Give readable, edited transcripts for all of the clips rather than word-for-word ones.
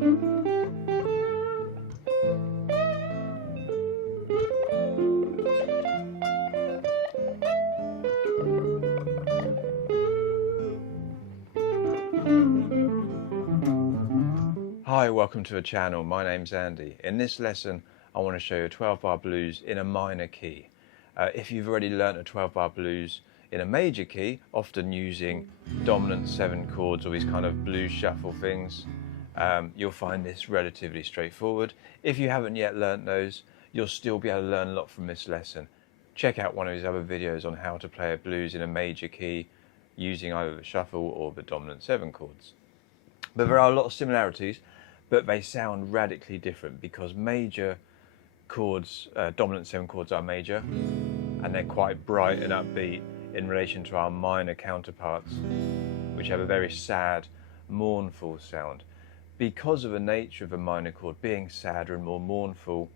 Hi, welcome to the channel. My name's Andy. In this lesson I want to show you a 12-bar blues in a minor key. If you've already learnt a 12-bar blues in a major key, often using dominant 7 chords or these kind of blues shuffle things, you'll find this relatively straightforward. If you haven't yet learnt those, you'll still be able to learn a lot from this lesson. Check out one of his other videos on how to play a blues in a major key using either the shuffle or the dominant 7 chords. But there are a lot of similarities, but they sound radically different because major chords, dominant 7 chords are major, and they're quite bright and upbeat in relation to our minor counterparts, which have a very sad, mournful sound. Because of the nature of a minor chord being sadder and more mournful,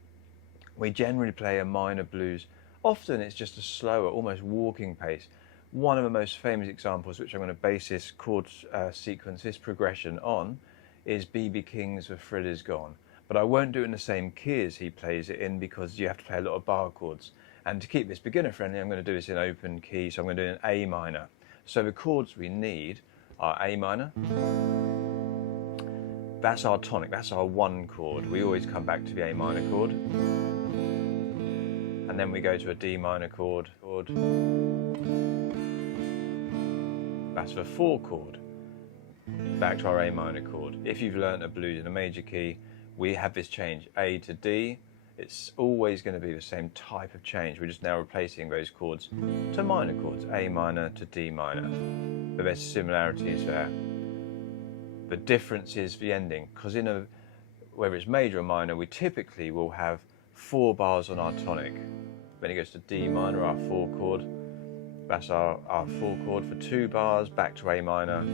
we generally play a minor blues. Often it's just a slower, almost walking pace. One of the most famous examples, which I'm going to base this chord sequence, this progression on, is B.B. King's The Thrill Is Gone. But I won't do it in the same key as he plays it in because you have to play a lot of bar chords. And to keep this beginner friendly, I'm going to do this in open key, so I'm going to do it in A minor. So the chords we need are A minor. That's our tonic, that's our 1 chord. We always come back to the A minor chord. And then we go to a D minor chord. That's the 4 chord. Back to our A minor chord. If you've learnt a blues in a major key, we have this change, A to D. It's always going to be the same type of change. We're just now replacing those chords to minor chords, A minor to D minor. But there's similarities there. The difference is the ending, because whether it's major or minor, we typically will have 4 bars on our tonic. Then it goes to D minor, our 4 chord. That's our 4 chord for 2 bars, back to A minor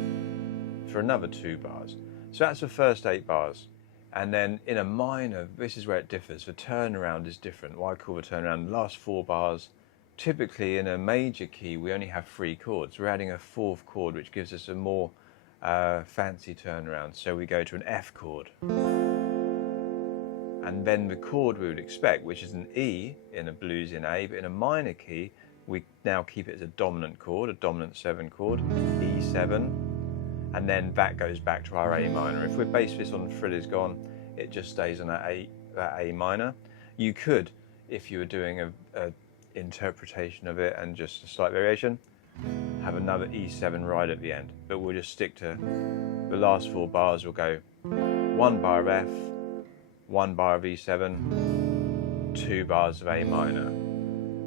for another 2 bars. So that's the first 8 bars. And then in a minor, this is where it differs. The turnaround is different. Why I call the turnaround? The last 4 bars, typically in a major key, we only have 3 chords. We're adding a 4th chord, which gives us a more fancy turnaround. So we go to an F chord. And then the chord we would expect, which is an E in a blues in A, but in a minor key, we now keep it as a dominant chord, a dominant 7 chord, E7. And then that goes back to our A minor. If we base this on Thrill Is Gone, it just stays on that A minor. You could, if you were doing a interpretation of it and just a slight variation, have another E7 right at the end. But we'll just stick to the last 4 bars. We'll go 1 bar of F, 1 bar of E7, 2 bars of A minor.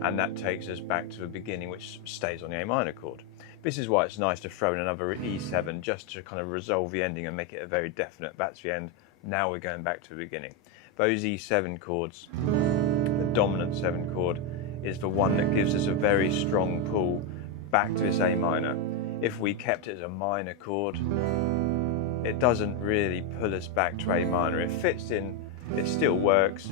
And that takes us back to the beginning, which stays on the A minor chord. This is why it's nice to throw in another E7 just to kind of resolve the ending and make it a very definite, that's the end, now we're going back to the beginning. Those E7 chords, the dominant 7 chord, is the one that gives us a very strong pull back to this A minor. If we kept it as a minor chord, it doesn't really pull us back to A minor. It fits in, it still works,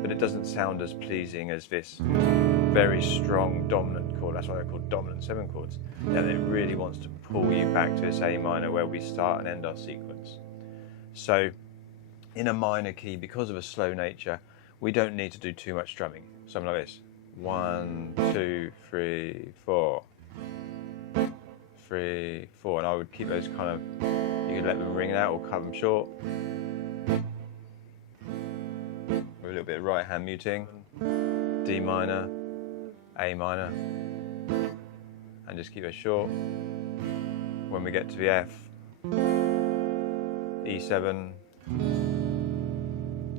but it doesn't sound as pleasing as this very strong dominant chord. That's why they're called dominant 7 chords. And it really wants to pull you back to this A minor where we start and end our sequence. So in a minor key, because of a slow nature, we don't need to do too much strumming. Something like this. 1, 2, 3, 4. 3, 4. And I would keep those kind of, you could let them ring out or cut them short. With a little bit of right hand muting. D minor, A minor, and just keep it short. When we get to the F, E7,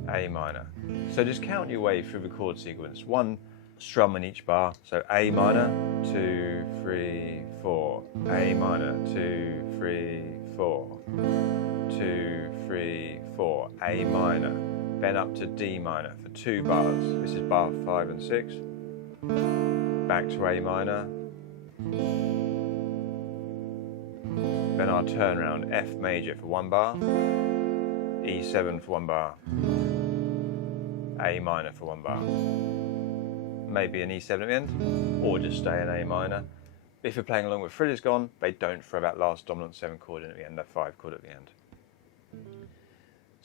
A minor. So just count your way through the chord sequence. 1 strum in each bar. So A minor, 2, 3, 4. A minor, 2, 3, 4. 2, 3, 4. A minor. Then up to D minor for 2 bars. This is bar 5 and 6. Back to A minor. Then our turnaround, F major for 1 bar, E7 for 1 bar, A minor for 1 bar. Maybe an E7 at the end, or just stay in A minor. If you're playing along with Thrill Is Gone, they don't throw that last dominant 7 chord in at the end, that 5 chord at the end.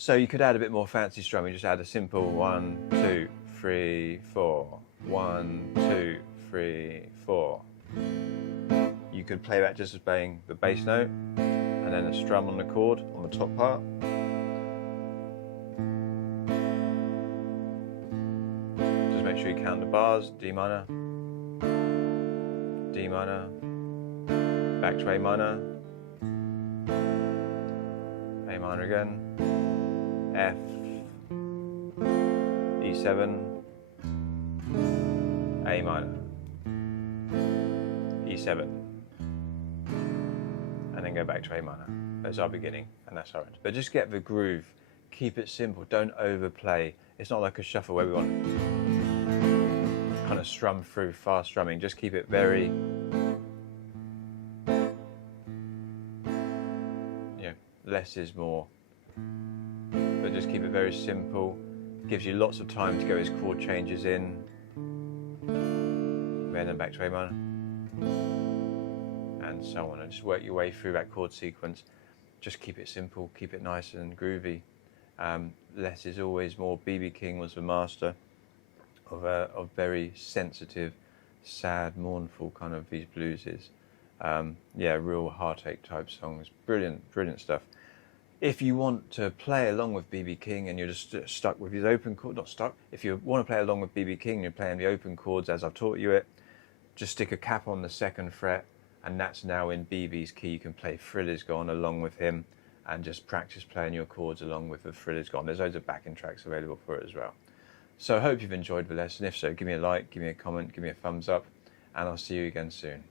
So you could add a bit more fancy strumming, just add a simple 1, 2, 3, 4, 1, 2, 3, 4. You could play that just as playing the bass note and then a strum on the chord on the top part. Just make sure you count the bars. D minor, D minor, back to A minor, A minor again, F, E7, A minor, E7, and then go back to A minor. That's our beginning, and that's our end. But just get the groove, keep it simple, don't overplay. It's not like a shuffle where we want to kind of strum through fast strumming. Just keep it very, less is more. But just keep it very simple. Gives you lots of time to go his chord changes in. And then back to A minor. And so on. And just work your way through that chord sequence. Just keep it simple, keep it nice and groovy. Less is always more. B.B. King was the master of very sensitive, sad, mournful kind of these blueses. Real heartache type songs. Brilliant, brilliant stuff. If you want to play along with B.B. King and you're just stuck with his open chord, not stuck, if you want to play along with B.B. King and you're playing the open chords as I've taught you it, just stick a cap on the 2nd fret and that's now in B.B.'s key. You can play Thriller's Gone along with him and just practice playing your chords along with the Thriller's Gone. There's loads of backing tracks available for it as well. So I hope you've enjoyed the lesson. If so, give me a like, give me a comment, give me a thumbs up, and I'll see you again soon.